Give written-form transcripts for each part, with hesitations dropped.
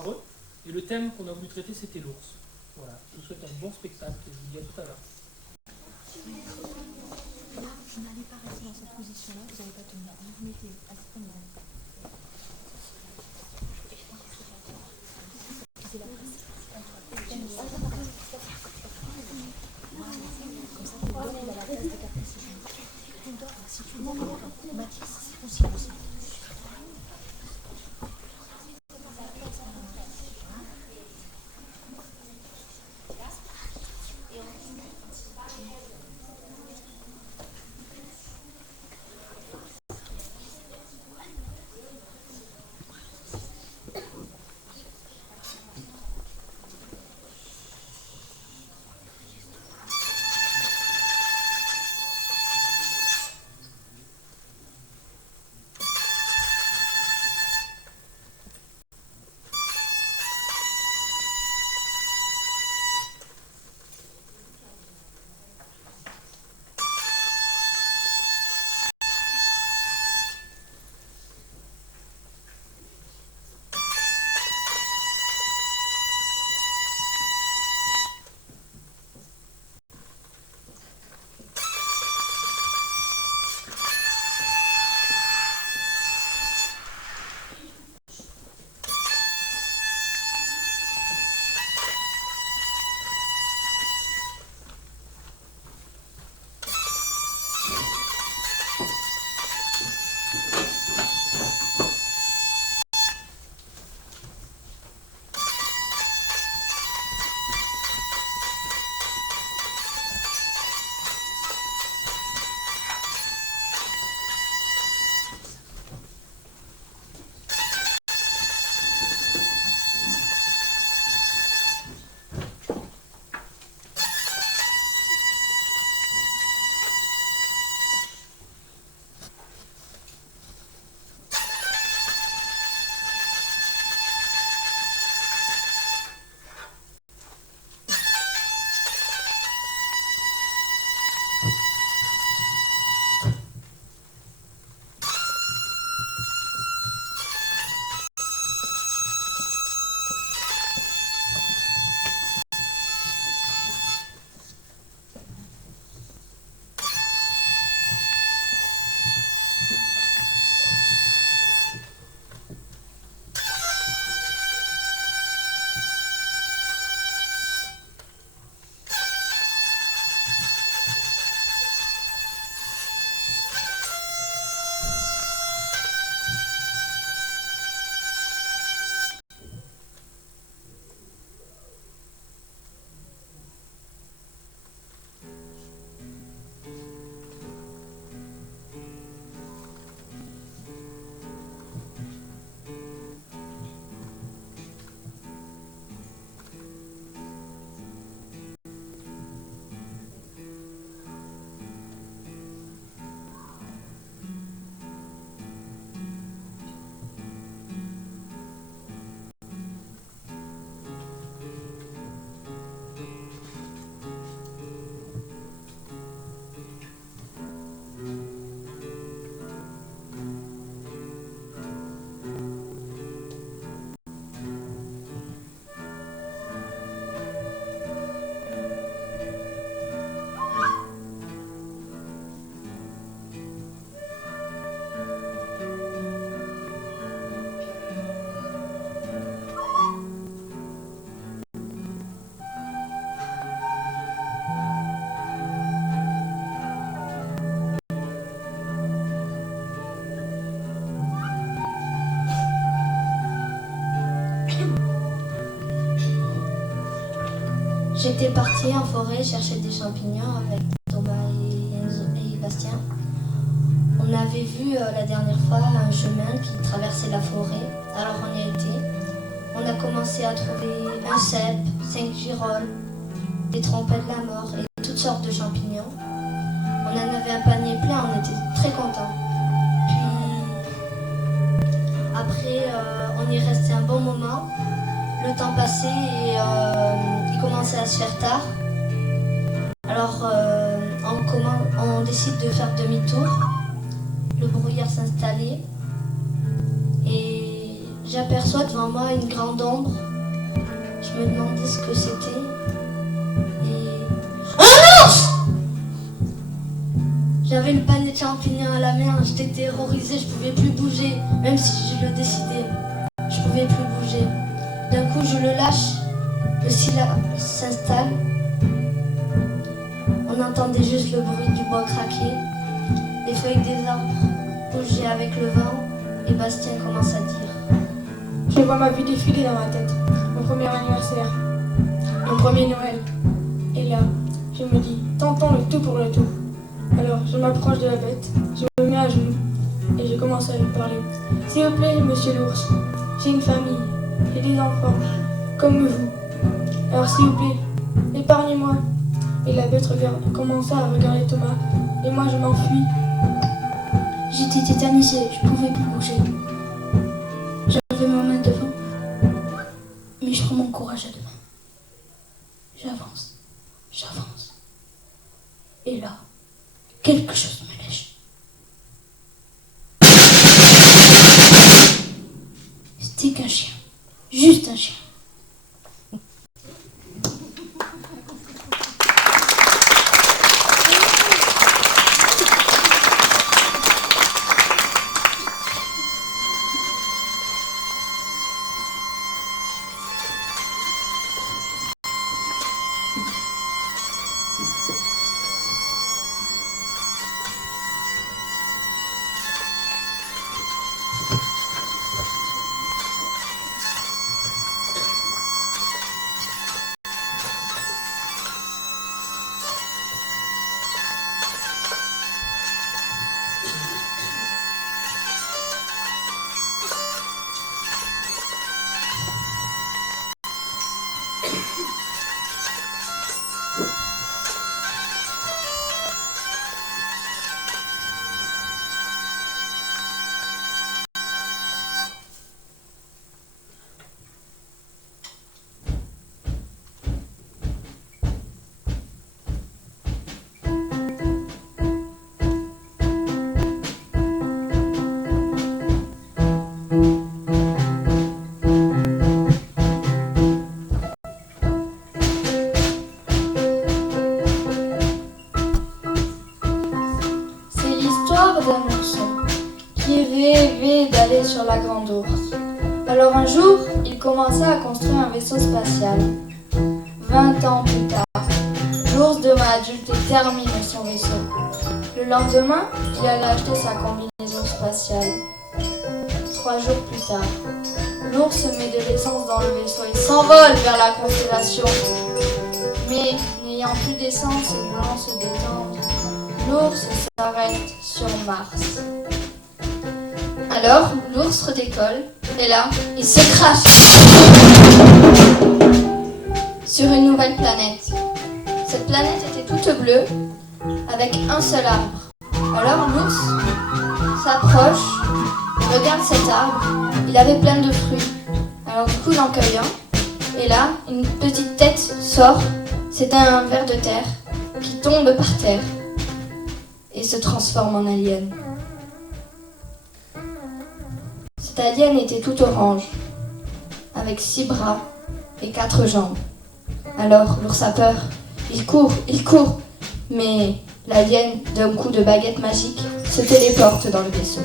par eux. Et le thème qu'on a voulu traiter, c'était l'ours. Voilà, je vous souhaite un bon spectacle et je vous dis à tout à l'heure. Là, vous n'allez pas rester dans cette position-là, vous n'allez pas tenir. Vous vous mettez à ce moment-là. Comme ça, le dors, il a la place d'écarter ses jambes. Tu dors, si tu dors, Mathis, c'est possible aussi. J'étais partie en forêt chercher des champignons avec Thomas et Bastien. On avait vu la dernière fois un chemin qui traversait la forêt, alors on y a été. On a commencé à trouver un cèpe, 5 girolles, des trompettes de la mort et toutes sortes de champignons. On en avait un panier plein, on était très contents. Puis après, on y restait un bon moment. Le temps passait et il commençait à se faire tard. Alors on décide de faire demi-tour. Le brouillard s'installait et J'aperçois devant moi une grande ombre. Je me demandais ce que c'était. Et... Un ours! J'avais le panier de champignons à la main, j'étais terrorisée, je pouvais plus bouger. Même si je le décidais, je pouvais plus bouger. D'un coup, je le lâche, le silence s'installe. On entendait juste le bruit du bois craquer. Les feuilles des arbres bougeaient avec le vent. Et Bastien commence à dire. Je vois ma vie défiler dans ma tête. Mon premier anniversaire, mon premier Noël. Et là, je me dis, tentons le tout pour le tout. Alors, je m'approche de la bête, je me mets à genoux et je commence à lui parler. S'il vous plaît, monsieur l'ours, j'ai une famille, j'ai des enfants, comme vous. Alors, s'il vous plaît, épargnez-moi. Et la bête commença à regarder Thomas, et moi je m'enfuis. J'étais tétanisée, je pouvais plus bouger. J'avais ma main devant, mais je prends mon courage à deux mains. J'avance, j'avance. Et là, quelque chose me lèche. C'était qu'un chien, juste un chien. D'un ourson qui rêvait d'aller sur la grande ours. Alors un jour, il commença à construire un vaisseau spatial. 20 ans plus tard, l'ours devint adulte et termine son vaisseau. Le lendemain, il allait acheter sa combinaison spatiale. 3 jours plus tard, l'ours met de l'essence dans le vaisseau et s'envole vers la constellation. Mais n'ayant plus d'essence et voulant se détendre, l'ours s'arrête sur Mars. Alors, l'ours redécolle, et là, il se crache sur une nouvelle planète. Cette planète était toute bleue, avec un seul arbre. Alors l'ours s'approche, regarde cet arbre, il avait plein de fruits. Alors du coup, il en cueille un, et là, une petite tête sort, c'était un ver de terre, qui tombe par terre. Et se transforme en alien. Cet alien était tout orange, avec 6 bras et 4 jambes. Alors l'ours a peur, il court, mais l'alien, d'un coup de baguette magique, se téléporte dans le vaisseau.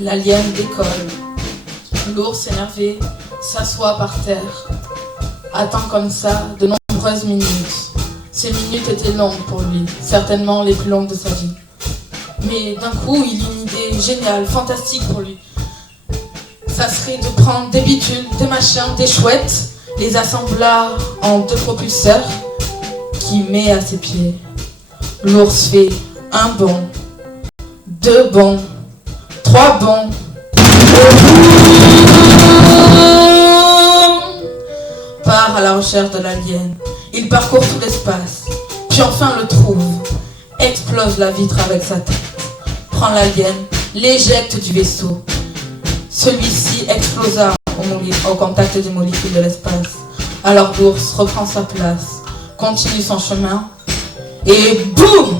L'alien décolle. L'ours énervé s'assoit par terre, attend comme ça de nombreuses minutes. Ces minutes étaient longues pour lui, certainement les plus longues de sa vie. Mais d'un coup, il eut une idée géniale, fantastique pour lui. Ça serait de prendre des bitules, des machins, des chouettes, les assembla en 2 propulseurs qu'il met à ses pieds. L'ours fait 1 bond, 2 bonds, 3 bonds. Part à la recherche de l'alien. Il parcourt tout l'espace, puis enfin le trouve, explose la vitre avec sa tête, prend l'alien, l'éjecte du vaisseau. Celui-ci explosa au contact des molécules de l'espace. Alors l'ours reprend sa place, continue son chemin, et boum,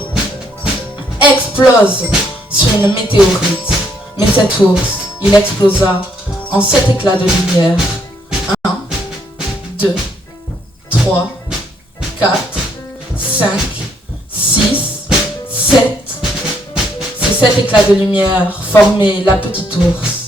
explose sur une météorite. Mais cet ours, il explosa en 7 éclats de lumière. 1, 2, 3, 4, 5, 6, 7. Ces 7 éclats de lumière formaient la petite ours.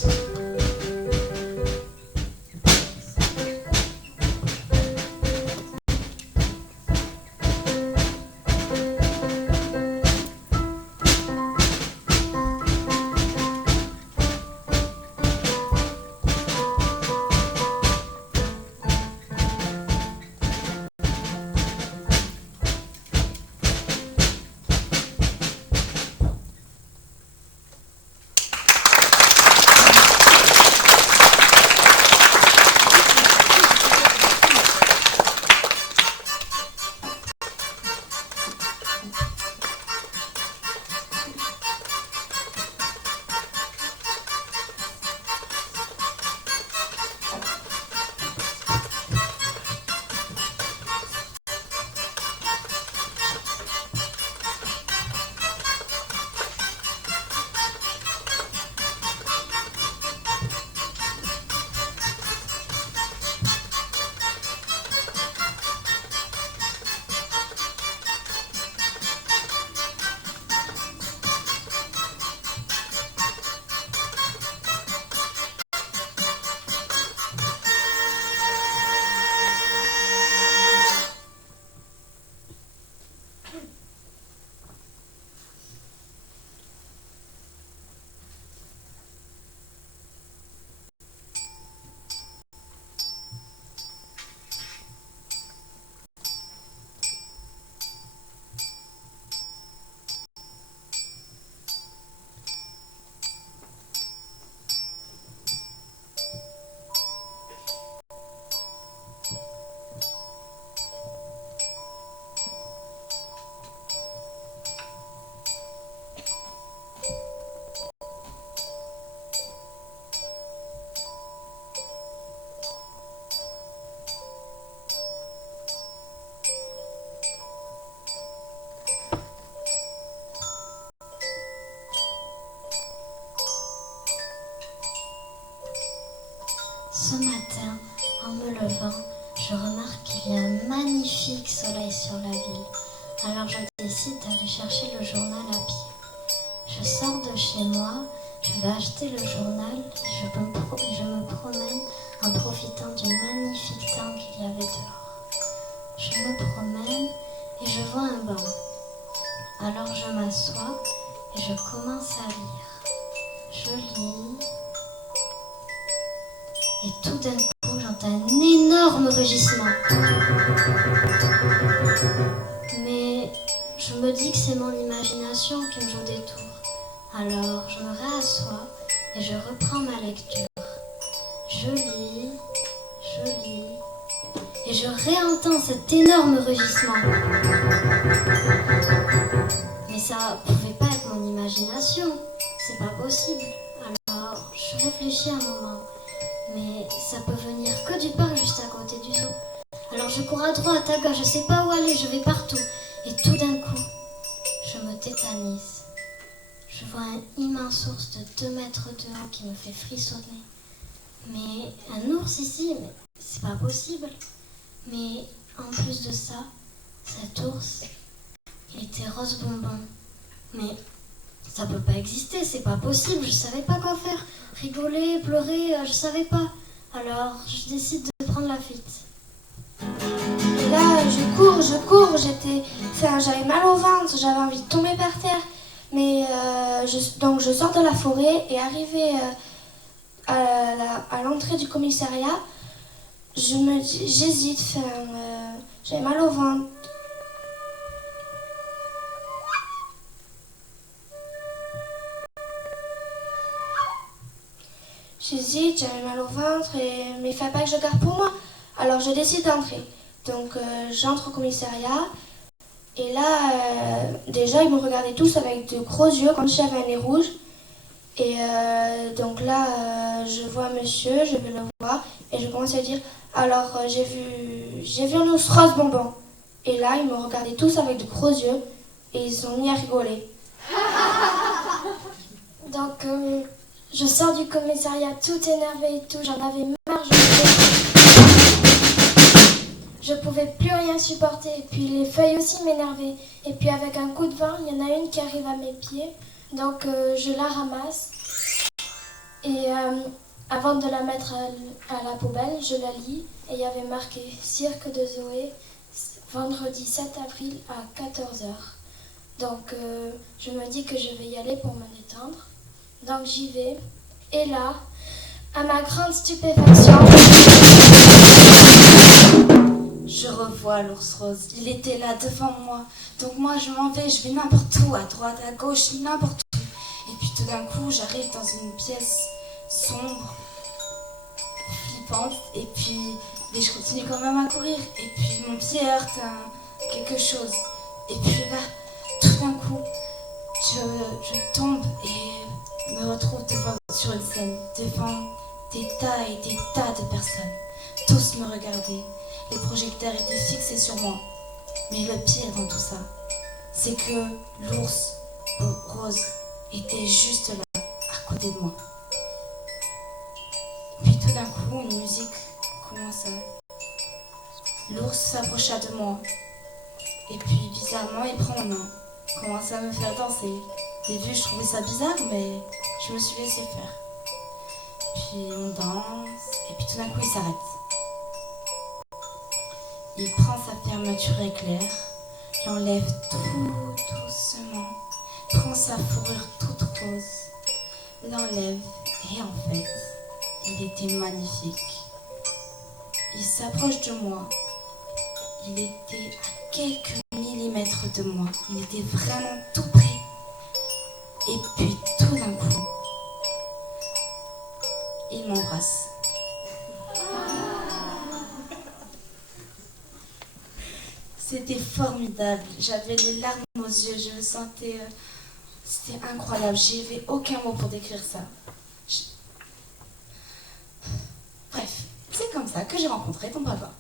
Ce matin, en me levant, je remarque qu'il y a un magnifique soleil sur la ville. Alors je décide d'aller chercher le journal à pied. Je sors de chez moi, je vais acheter le journal et je me promène en profitant du magnifique temps qu'il y avait dehors. Je me promène et je vois un banc. Alors je m'assois et je commence à lire. Je lis. Et tout d'un coup, j'entends un énorme rugissement. Mais je me dis que c'est mon imagination qui me joue des tours. Alors je me réassois et je reprends ma lecture. Je lis, et je réentends cet énorme rugissement. Mais ça pouvait pas être mon imagination, c'est pas possible. Alors je réfléchis un moment. Mais ça peut venir que du parc juste à côté du zoo. Alors je cours à droite, à gauche, je sais pas où aller, je vais partout. Et tout d'un coup, je me tétanise. Je vois un immense ours de 2 mètres de haut qui me fait frissonner. Mais un ours ici, mais c'est pas possible. Mais en plus de ça, cet ours, il était rose bonbon. Mais ça peut pas exister, c'est pas possible, je savais pas quoi faire. Rigoler, pleurer, je savais pas. Alors je décide de prendre la fuite. Et là, je cours, j'avais mal au ventre, j'avais envie de tomber par terre. Mais donc je sors de la forêt et arrivé à l'entrée du commissariat, j'hésite, j'avais mal au ventre. J'hésite, j'avais mal au ventre, mais il ne fallait pas que je garde pour moi. Alors je décide d'entrer. Donc j'entre au commissariat. Et là, déjà, ils me regardaient tous avec de gros yeux, comme si j'avais un nez rouge. Et donc là, je vois un monsieur, je vais le voir. Et je commence à dire, alors j'ai vu un ours rose bonbon. Et là, ils me regardaient tous avec de gros yeux. Et ils se sont mis à rigoler. Donc Je sors du commissariat tout énervée et tout, j'en avais marre, je pouvais plus rien supporter. Et puis les feuilles aussi m'énervaient. Et puis avec un coup de vent, il y en a une qui arrive à mes pieds. Donc je la ramasse. Et avant de la mettre à la poubelle, je la lis. Et il y avait marqué Cirque de Zoé, vendredi 7 avril à 14 heures. Donc je me dis que je vais y aller pour me détendre. Donc j'y vais. Et là, à ma grande stupéfaction, je revois l'ours rose. Il était là devant moi. Donc moi je m'en vais, je vais n'importe où, à droite, à gauche, n'importe où. Et puis tout d'un coup, j'arrive dans une pièce sombre, flippante. Et puis mais je continue quand même à courir. Et puis mon pied heurte quelque chose. Et puis là, tout d'un coup, je tombe et me retrouve sur une scène, devant des tas et des tas de personnes. Tous me regardaient. Les projecteurs étaient fixés sur moi. Mais le pire dans tout ça, c'est que l'ours rose était juste là, à côté de moi. Puis tout d'un coup, une musique commença. L'ours s'approcha de moi. Et puis bizarrement, il prend ma main, commence à me faire danser. Au début, je trouvais ça bizarre, mais je me suis laissée faire. Puis on danse, et puis tout d'un coup, il s'arrête. Il prend sa fermeture éclair, l'enlève tout doucement, prend sa fourrure toute rose, l'enlève, et en fait, il était magnifique. Il s'approche de moi. Il était à quelques millimètres de moi. Il était vraiment tout près. Et puis tout d'un coup, il m'embrasse. C'était formidable. J'avais les larmes aux yeux. Je me sentais... C'était incroyable. J'avais aucun mot pour décrire ça. Bref, c'est comme ça que j'ai rencontré ton papa.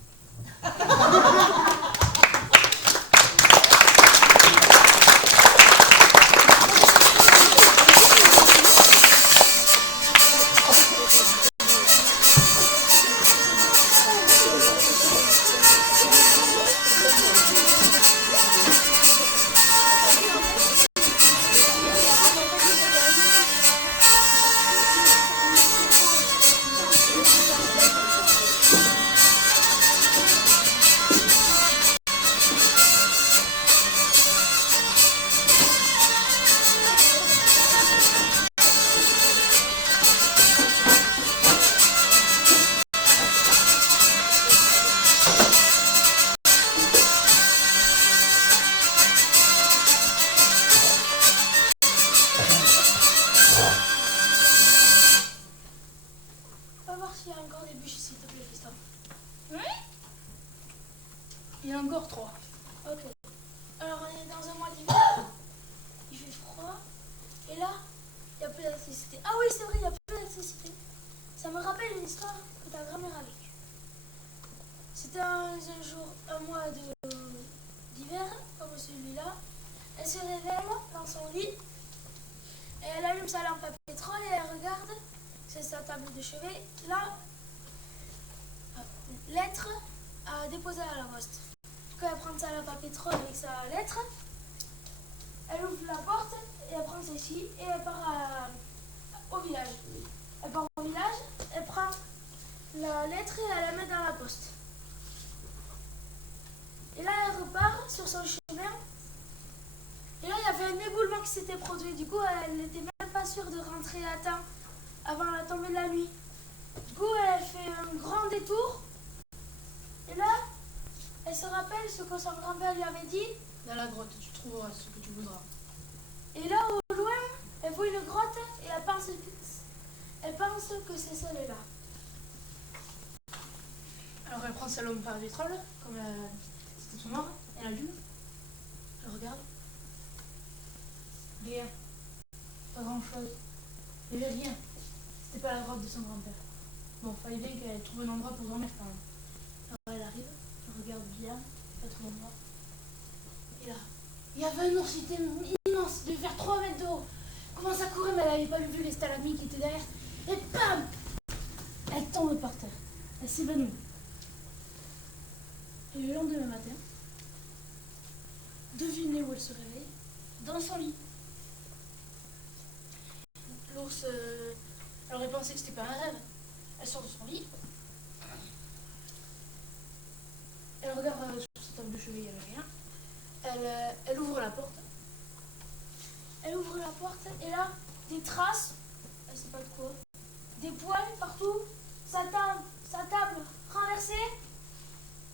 Il y en a encore 3. Ok. Alors on est dans un mois d'hiver. Il fait froid. Et là, il n'y a plus d'électricité. Ah oui, c'est vrai, il n'y a plus d'électricité. Ça me rappelle une histoire que ta grand-mère a vécue. C'était un jour, un mois d'hiver, comme celui-là. Elle se réveille dans son lit. Et elle allume sa lampe à pétrole et elle regarde. C'est sa table de chevet. Là, lettre à déposer à la poste. Quand elle prend sa lampe à pétrole avec sa lettre, elle ouvre la porte et elle prend celle-ci et elle part au village. Elle part au village, elle prend la lettre et elle la met dans la poste. Et là, elle repart sur son chemin. Et là, il y avait un éboulement qui s'était produit. Du coup, elle n'était même pas sûre de rentrer à temps avant la tombée de la nuit. Du coup, elle fait un grand détour. Et là, elle se rappelle ce que son grand-père lui avait dit. Dans la grotte, tu trouveras ce que tu voudras. Et là, au loin, elle voit une grotte et elle pense que c'est celle-là. Alors elle prend sa lampe à pétrole, comme c'était tout noir, elle allume, elle regarde. Rien. Pas grand chose. Il n'y avait rien. C'était pas la grotte de son grand-père. Bon, fallait bien qu'elle trouve un endroit pour dormir quand même. Alors elle arrive, elle regarde bien, pas trop endroit. Et là, il y avait un ours, il était immense, il devait faire 3 mètres de haut. commence à courir, mais elle n'avait pas vu les stalagmites qui étaient derrière. Et bam! Elle tombe par terre. Elle s'évanouit. Et le lendemain matin, devinez où elle se réveille? Dans son lit. L'ours, elle aurait pensé que c'était pas un rêve. Elle sort de son lit. Elle regarde sur sa table de chevet, il n'y avait rien. Elle ouvre la porte. Elle ouvre la porte et là, des traces, elle sait pas de quoi, des poils partout, sa table renversée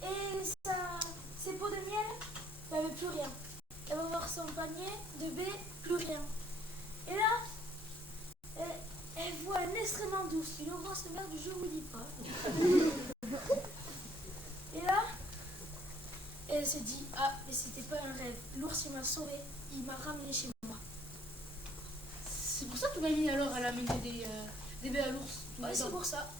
et ses pots de miel, il n'y avait plus rien. Elle va voir son panier de baies, plus rien. Et là, elle voit un extrêmement douce, une grosse mère du jeu où il dit pas. Et là, elle se dit, ah, mais c'était pas un rêve. L'ours, il m'a sauvé, il m'a ramené chez moi. C'est pour ça que Mamie, alors, elle a amené des baies à l'ours. Ouais, c'est pour ça.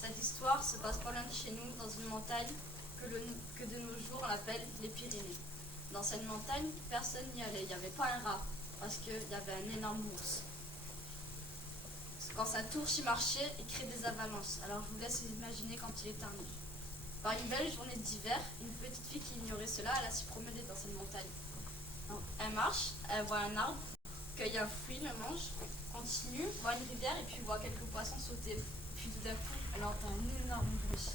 Cette histoire se passe pas loin de chez nous, dans une montagne que de nos jours on appelle les Pyrénées. Dans cette montagne, personne n'y allait, il n'y avait pas un rat, parce qu'il y avait un énorme ours. Quand sa tourche y marchait, il crée des avalanches. Alors je vous laisse imaginer quand il éternue. Par une belle journée d'hiver, une petite fille qui ignorait cela, elle a s'y promener dans cette montagne. Donc, elle marche, elle voit un arbre, cueille un fruit, le mange, continue, voit une rivière et puis voit quelques poissons sauter. Puis tout d'un coup, elle entend un énorme bruit.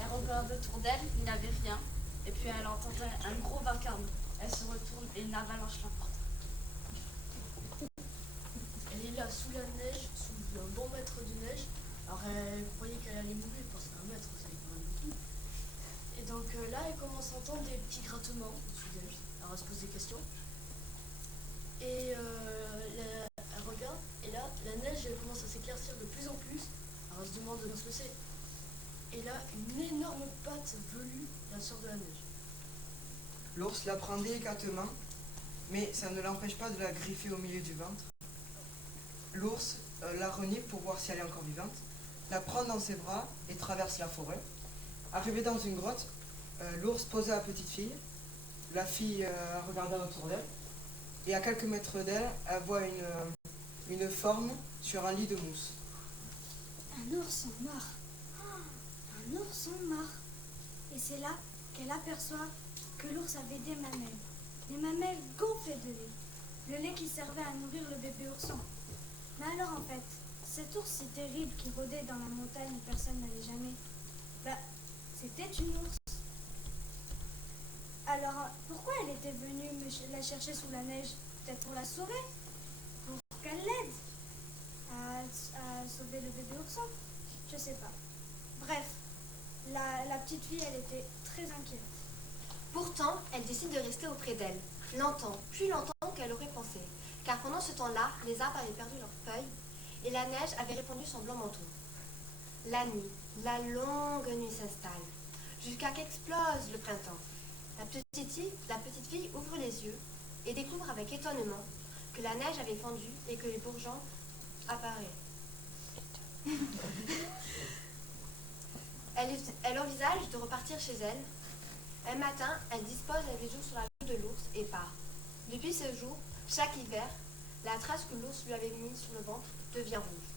Elle regarde autour d'elle, il n'y avait rien. Et puis elle entendait un gros vacarme. Elle se retourne et une avalanche l'emporte. Elle est là sous la neige, sous un bon mètre de neige. Alors elle croyait qu'elle allait mourir parce qu'un mètre, ça quand même beaucoup. Et donc là, elle commence à entendre des petits grattements au-dessus d'elle. Alors elle se pose des questions. Et elle regarde, et là, la neige elle commence à s'éclaircir de plus en plus. Alors elle se demande ce que c'est. Et là, une énorme patte velue la sort de la neige. L'ours la prend délicatement, mais ça ne l'empêche pas de la griffer au milieu du ventre. L'ours la renifle pour voir si elle est encore vivante, la prend dans ses bras et traverse la forêt. Arrivée dans une grotte, l'ours posa la petite fille. La fille regarda autour d'elle. Et à quelques mètres d'elle, elle voit une forme sur un lit de mousse. Un ourson mort. Un ourson mort. Et c'est là qu'elle aperçoit que l'ours avait des mamelles gonflées de lait. Le lait qui servait à nourrir le bébé ourson. Mais alors en fait, cet ours si terrible qui rôdait dans la montagne et personne n'allait jamais, c'était une ours. Alors pourquoi elle était venue la chercher sous la neige? Peut-être pour la sauver? Pour qu'elle l'aide à sauver le bébé ourson? Je sais pas. Bref, la petite fille, elle était très inquiète. Pourtant, elle décide de rester auprès d'elle, longtemps, plus longtemps qu'elle aurait pensé, car pendant ce temps-là, les arbres avaient perdu leurs feuilles et la neige avait répandu son blanc manteau. La nuit, la longue nuit s'installe, jusqu'à qu'explose le printemps. La petite fille ouvre les yeux et découvre avec étonnement que la neige avait fondu et que les bourgeons apparaissent. Elle envisage de repartir chez elle. Un matin, elle dispose un bijou sur la joue de l'ours et part. Depuis ce jour, chaque hiver, la trace que l'ours lui avait mise sur le ventre devient rouge.